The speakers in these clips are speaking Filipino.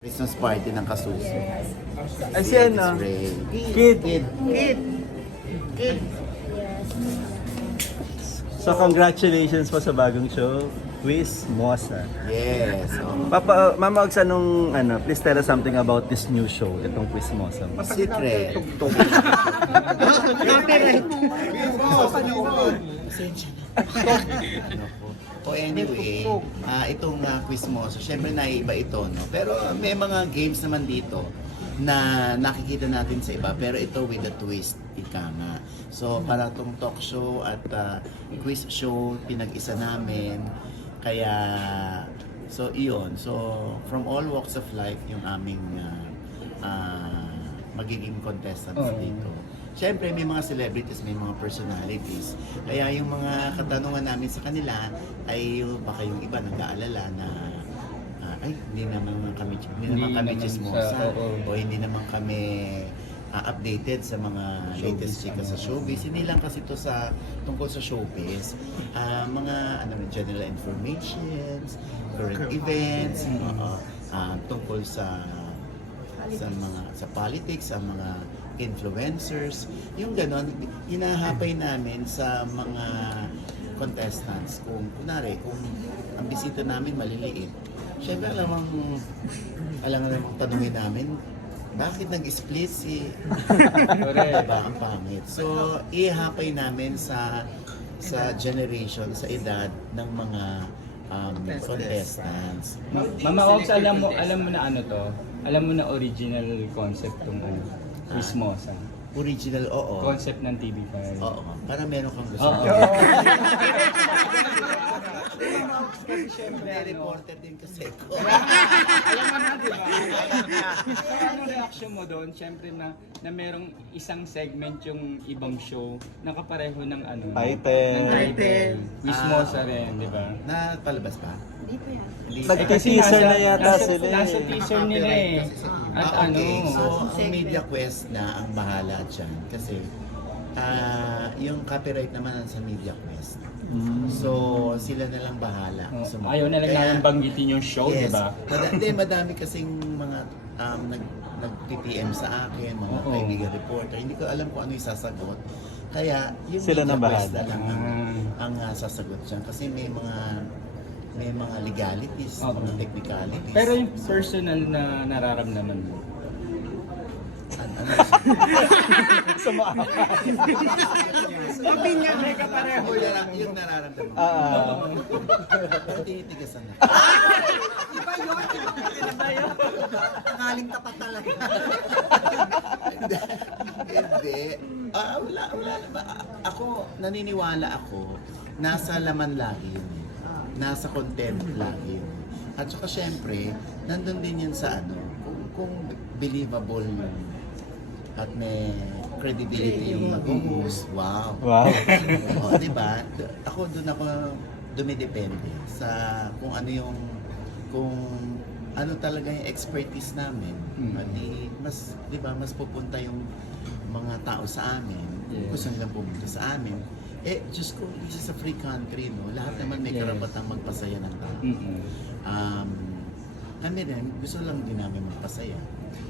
Christmas party ng Kasuso. Ay, si ano? Kid. So, congratulations po sa bagong show, Quiz Mosa. Yes. Mama Ogs, please tell us something about this new show, itong Quiz Mosa. Secret. O anyway, itong Quiz Mosa, syempre naiiba ito, no? Pero may mga games naman dito na nakikita natin sa iba, pero ito with a twist, ika nga. So, para itong talk show at quiz show, pinag-isa namin. Kaya, so iyon. So, from all walks of life, yung aming magiging contestants dito. Siyempre, may mga celebrities, may mga personalities. Kaya yung mga katanungan namin sa kanila ay baka yung iba nag-aalala na ay, hindi naman kami chismosa o hindi naman kami updated sa mga latest chika sa showbiz. Hindi lang kasi ito tungkol sa showbiz. Mga general informations, current events, tungkol sa politics, sa mga influencers, yung ganon, hinahapay namin sa mga contestants. Kung ang bisita namin maliliit, syempre alam namang tanungin namin, bakit nag-split si diba, ang pangit. So, ihapay namin sa generation, sa edad ng mga contestants. Mama Ox, alam mo na ano to? Alam mo na original concept tong Quiz Mosa. Original, oo. Concept ng TV5. Oo, para meron kang gusto. Oo. May reporter din kasi ko. Alam mo na, di ba? So, anong reaction mo doon? Siyempre na merong isang segment yung ibang show na kapareho ng Title. Quiz Mosa rin, di ba? Napalabas pa? Hindi pa yan. Nagte-teaser na yata sila Nasa teaser nila eh. At okay. ano? So, ang Media Quest na ang bahala dyan. Kasi, yung copyright naman sa Media Quest. So, sila na lang bahala. Ayaw na lang namin banggitin yung show, di Yes. ba? Madami kasing mga nag-PPM sa akin, mga kaibigan reporter. Hindi ko alam kung ano yung sasagot. Kaya, yung Sila na Media Quest bahala. na lang ang sasagot dyan. Kasi may mga legalities, mga technicalities. Pero yung personal na nararamdaman mo, Opinion may kapareho. Yung nararamdaman. Pero tinitigasan na. Iba yun. Nakaling tapat talaga. Hindi. Wala naman. Ako, naniniwala ako, nasa laman lagi yun. Nasa content lagi yun. At saka syempre, nandun din yun sa kung believable yun. At may credibility yung mag-host. Wow. O, diba? Ako dumidepende sa kung ano talaga yung expertise namin. Mas pupunta yung mga tao sa amin. Gusto nilang pumunta sa amin. Diyos ko, this is a free country, no? Lahat naman may karapatang magpasaya ng tao. Kami rin, gusto lang din namin magpasaya.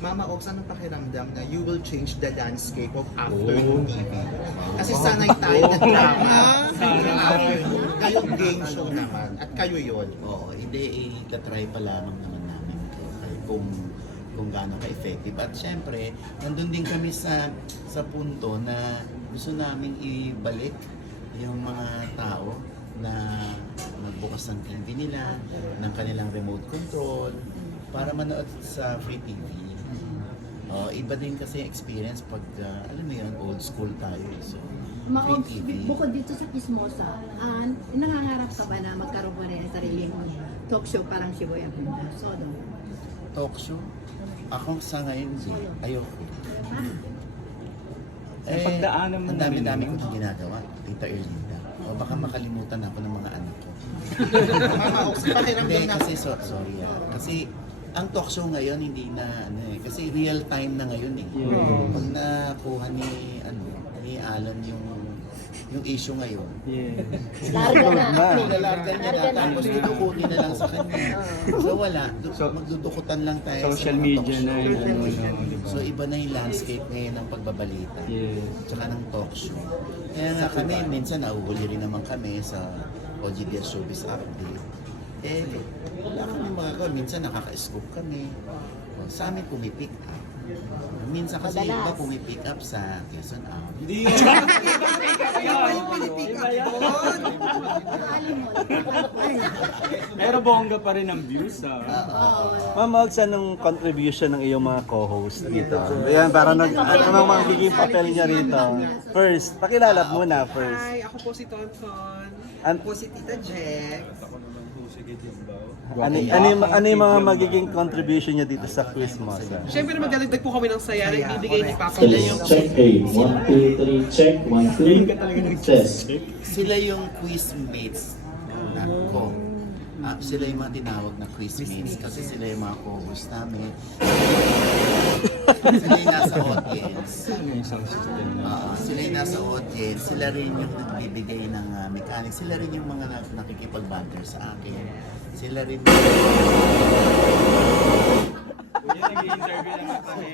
Mama Ox, anong pakiramdam na you will change the landscape of afternoon TV? Kasi sanay tayo na drama. Kayong game show naman. At kayo yun. Oo, hindi, itatry pa lamang naman namin kung gaano ka-effective. At syempre, nandun din kami sa punto na gusto namin ibalik yung mga tao na magbukas ng TV nila, ng kanilang remote control, para manood sa free TV. Iba din kasi experience pag, alam mo yun, old school tayo. So, free TV. Bukod dito sa Kismosa, nangangarap ka ba na magkaroon mo rin ng sariling talk show parang Shiboy Abunda? Solo. Talk show? Ako sa ngayon, ayoko. pagdaanan mo ang na rin, dami-dami no? kong ginagawa, Tita Erlinda. O baka makalimutan ako ng mga anak ko. Mama Ox, pakiramdam Hindi, na kasi sorry. Kasi ang talk show ngayon hindi na kasi real time na ngayon eh. Pag nakuha ni Alan yung yung issue ngayon. Yes. Larga na. Nilalargan niya na, tapos dudukutin na lang sa kanya. So wala, magdudukutan lang tayo Social sa mga media talk na show. yung ano. So iba na yung landscape ngayon ng pagbabalita. Yes. Tsaka ng talk show. Kaya nga kami, minsan nauhuli rin naman kami sa OGDS Showbiz Update. Eh, wala kami magagawa. Minsan nakaka-scoop kami. O, sa amin pumipick up. Minsan kasi Madalas. iba pumipick up sa Quezon Up. Hindi Pero bongga pa rin ang views Ma'am Ogs, anong contribution ng iyong mga co-host dito? Ayan, parang ano magiging papel niya rito? First, pakilala muna first. Hi, ako po si Tonton. An- Ako po si Tita Jex. ano yung mga magiging contribution niya dito sa quiz mo? Siyempre magdadagdag po kami ng saya na ibibigay ni Papa na yung Check 8. 1, 2, 3, check. 1, 2, test. Sila yung quiz mates ko. Sila yung mga tinawag na quiz mates kasi sila yung mga co-host namin. Sila yung nasa audience. Sila yung nasa audience. Sila rin yung nagbibigay ng mechanics. Sila rin yung mga nakikipag-banter sa akin. Sila rin Kuya, nag-i-interview naman kami.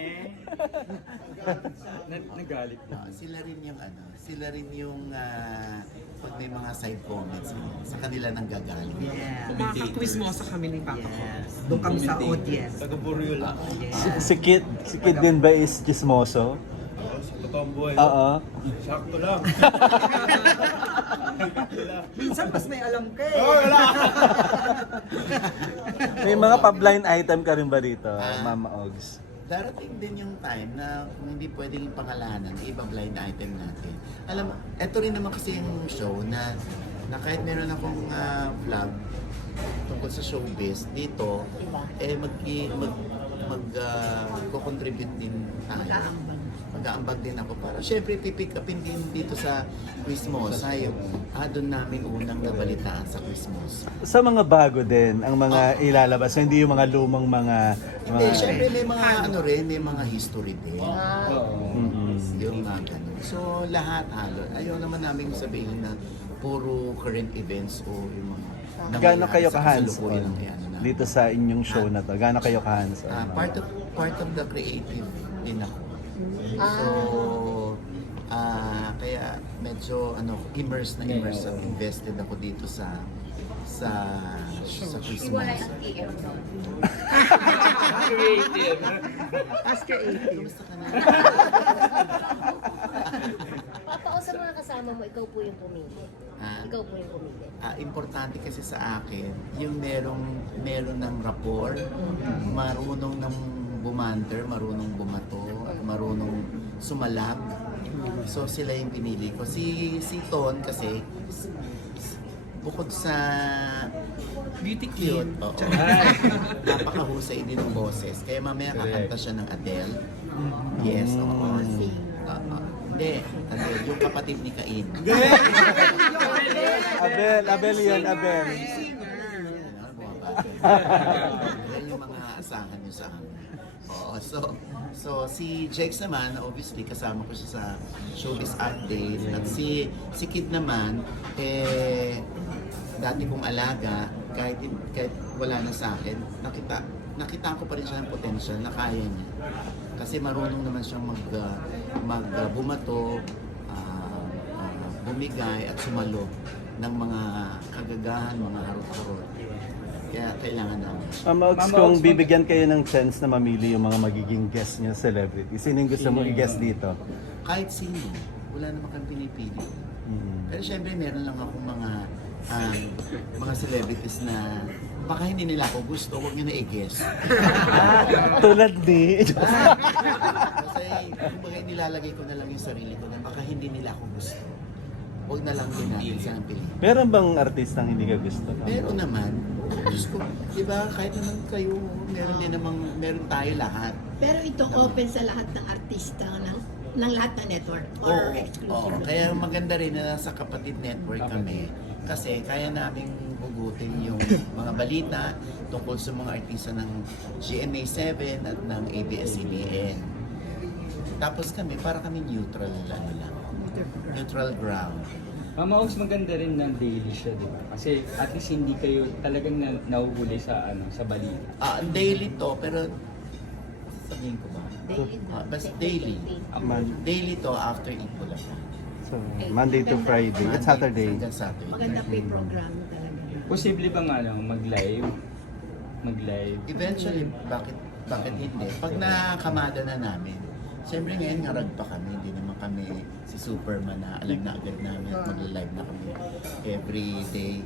Nagalit na. sila rin yung sila rin yung pag may mga side comments sa kanila nang gagaling. Kumaka-quiz mo sa kami ni Papa ko. Doon kami sa audience. Si Kid din ba is chismoso? Oo. Minsan mas may alam ka eh. May mga pa-blind item ka rin ba dito, Mama Ogs? Darating din yung time na kung hindi pwedeng pangalanan, iba blind item natin. Alam mo, eto rin naman kasi yung show na kahit meron akong vlog tungkol sa showbiz, dito, contribute din tayo. Mag-aambag din ako para syempre pipick upin din dito sa Quizmosa yung doon namin unang nabalitaan sa Quizmosa. Sa mga bago din, ang mga ilalabas, hindi yung mga lumang mga... Hindi, syempre may mga may mga history din. Mm-mm. Yung mga ganun. So lahat ayaw naman namin sabihin na puro current events o yung mga Gaano kayo sa ka-hands-on kasalukuyan ng kaya namin. dito sa inyong show na to? Gaano kayo ka-hands-on? Part of the creative din ako. So, kaya medyo immersed ako, invested ako dito sa Christmas. Creative. As creative. Kumusta ka na? Papa, o sa mga kasama mo, ikaw po yung pumili. Ikaw po yung pumili. Importante kasi sa akin, yung meron ng rapport, marunong ng bumanter, marunong bumato, at marunong sumalak. So sila yung pinili ko. Si Ton kasi bukod sa Beauty cute, queen. oo, napakahusay din ng boses. Kaya mamaya kakanta siya ng Adele. Yes, oo. Hindi, Adele, yung kapatid ni Cain. Abel yun, Abel. Yan yung mga asahan nyo sa akin. Oo, so si Jex naman, obviously kasama ko siya sa Showbiz Update. At si Kid naman, dati kong alaga, kahit wala na sa akin, nakita ko pa rin siya ng potential na kaya niya. Kasi marunong naman siyang bumato, bumigay at sumalo ng mga kagagahan, mga harot-harot. Kaya kailangan namin. Mama Ogs, kung bibigyan kayo ng chance na mamili yung mga magiging guest niyo celebrity, sino yung gusto mo i-guest dito? Kahit sino, wala naman kang pinipili. Pero syempre meron lang akong mga celebrities na baka hindi nila ako gusto, huwag nyo na i-guess. Tulad ni... Kasi kumbaga nilalagay ko na lang yung sarili ko na baka hindi nila ako gusto. Huwag na lang din natin silang piliin. Meron bang artistang hindi ka gusto? Meron naman. Diyos ko, di ba kahit naman kayo, meron tayo lahat. Pero ito open sa lahat ng artista ng lahat ng network or exclusive. Kaya maganda rin na nasa Kapatid Network kami kasi kaya naming hugutin yung mga balita tungkol sa mga artista ng GMA7 at ng ABS-CBN. Tapos kami, para kami neutral lang. neutral ground. Mama Ogs, maganda rin ng daily siya, di ba? Kasi at least hindi kayo talagang nahuhuli sa sa balita. Daily to, pero sabihin ko ba? Daily na. Basta daily. Daily to after eat ko lang. So, Monday to Friday at Saturday. Hanggang Saturday. Maganda pa yung program talaga. Posible bang mag-live? Mag-live? Eventually, bakit hindi? Pag nakamada na namin, siyempre ngayon ngarag pa kami, hindi naman kami si Superman na alam na agad namin at magla-live na kami every day.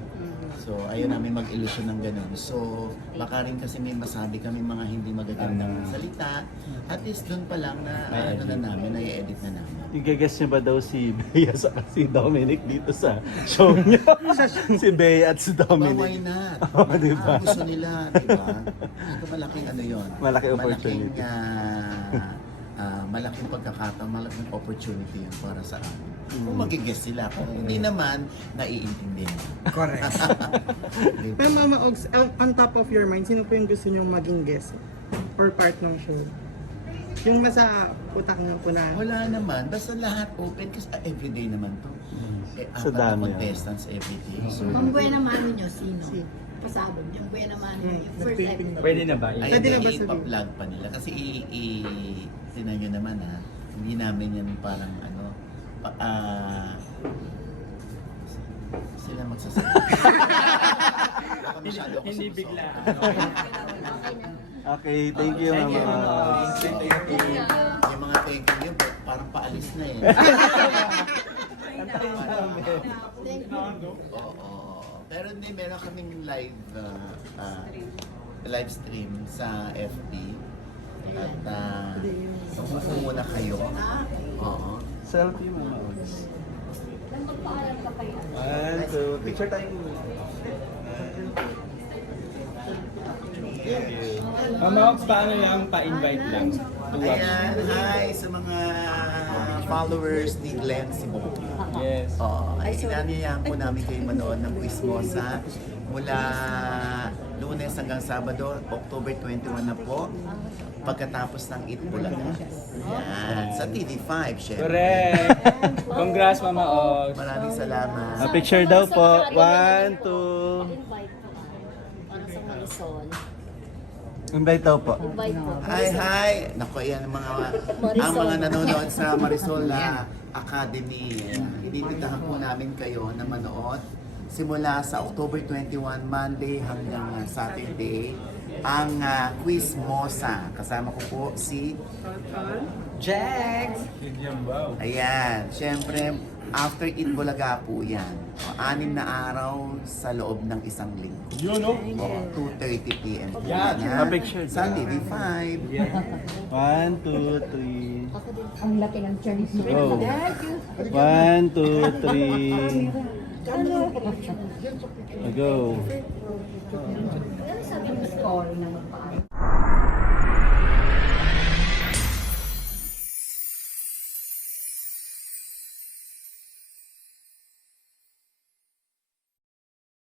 So ayaw namin mag-illusion ng ganun. So baka rin kasi may masabi kami mga hindi magagandang salita. At least dun pa lang na na namin, na-edit na namin. Igagess niyo ba daw si Bea at si Dominic dito sa show niyo? Si Bea at si Ba, why Dominic. not? Oo, di ba? Gusto nila, di ba? Ito malaking ano yun. Malaking opportunity. Malaking pagkakataon, malaking opportunity yun para sa amin. Kung mag-guess sila, kung hindi naman, naiintindihan. Correct. Di ba? Pero Mama Ogs, on top of your mind, sino po yung gusto nyong maging guest or part ng show? Yung nasa utak niyo po na. Wala naman, basta lahat open kasi everyday naman to. Sa Apat na dami, contestants everyday. So, Ang buena mano nyo, sino? Pasabog. Yung buena mano nyo, yung first episode. Pwede na ba? ay, Pwede na ba ipa-vlog pa nila. Kasi tinan nyo naman ha, hindi namin yan parang sila magsasabi. Baka masyado ako Hindi sumusobra. bigla. Okay, thank you, Thank you, Mama. Mama. Yung mga thank you yun, parang paalis na eh. Thank you. Oo. Pero hindi, meron kaming live stream sa FB. At kung muna kayo. Oo. Selfie, Mama Ogs. One, two, picture tayo. Mama Ogs, paano lang pa-invite lang? To watch? Ayan, hi sa mga followers ni Glenn Simon. Yes. Oo, ay inanyayahan po namin kayo manood ng Quizmosa mula Lunes hanggang Sabado, October 21 na po, pagkatapos ng Eat Bulaga. Yan, sa TV5, syempre. Correct. Congrats, Mama Ogs. Maraming salamat. Picture daw po. One, two. Invite po. Para sa Marisol. Invite daw po. Invite po. Hi! Naku, yan ang mga nanonood sa Marisol Academy. Inibitahan po namin kayo na manood simula sa October 21, Monday hanggang Saturday, ang Quizmosa. Kasama ko po si Jax! Ayan, syempre, after Eat Bulaga po yan. 6 na araw sa loob ng isang linggo. Yun, no? 2:30 p.m. po Yan. yan. Pa-picture Sa daw. TV5. One, two, three. Ang laki ng Chinese. Go. One, two, three. Go. Score na magpaan.